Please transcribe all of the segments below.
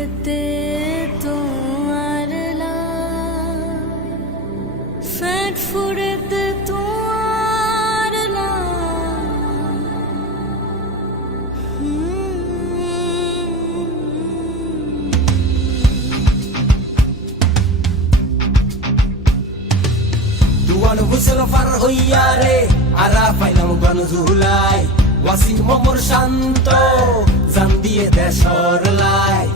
যেতে তোমার ফ্যাট ফুড়েতে তোমার দুয়ান হুসর ফার হইয়া রে আরা পাইলাম গণ জুলাই ওয়াসিম অমর শান্ত জান দিয়ে দেশর লাই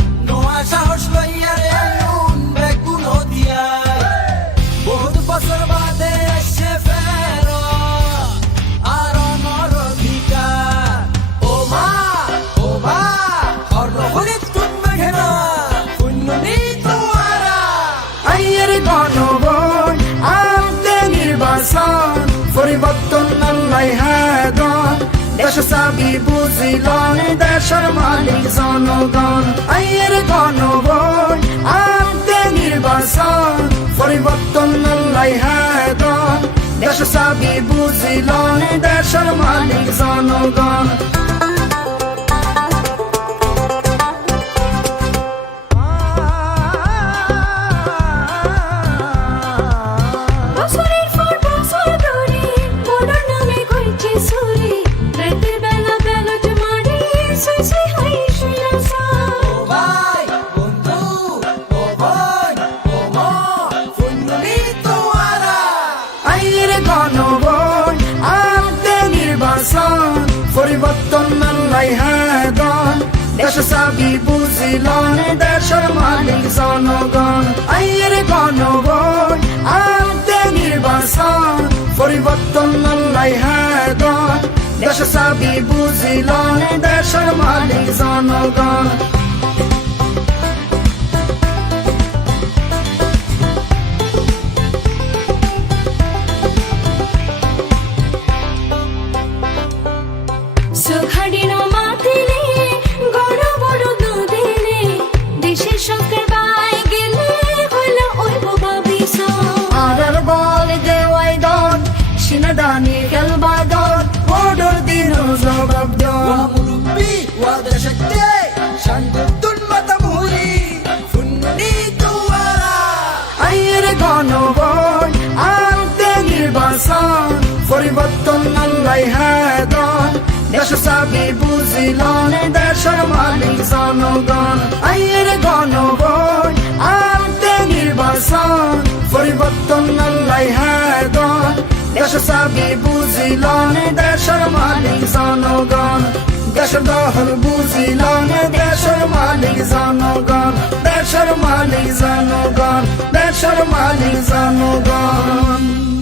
পরিবর্তন আল্লাহ হাদন দেশ সাবি বুঝিলন দেশের মালিক জনগণ। আইয়ের গণগণ আনতে নির্বাচন। পরিবর্তন আল্লাহ হাদন দেশ সাবি বুঝিলন দেশের মালিক জনগণ। পরিবর্তন নাই হ্যাঁ দেশ সাবি বুঝিলন দেশের মালিক জনগণ। আইয়ের গণগণ আনতে নির্বাচন। পরিবর্তন নাই হ্যাঁ দেশ সাবি বুঝিলন দেশের মালিক জনগণ। মাতামুরি ফুন্নুনি তোমারা আইয়ের গণভোট আনতে নির্বাচন পরিবর্তন আল্লাহ হাদন দেশ চাবি বুঝিলন দেশের মালিক জনগণ আইয়ের গণভোট আনতে নির্বাচন পরিবর্তন আল্লাহ হাদন দেশ চাবি বুঝিলন দেশের মালিক দেশের দহল বুঝিলন দেশের মালিক জনগণ দেশের মালিক জনগণ দেশের মালিক জনগণ।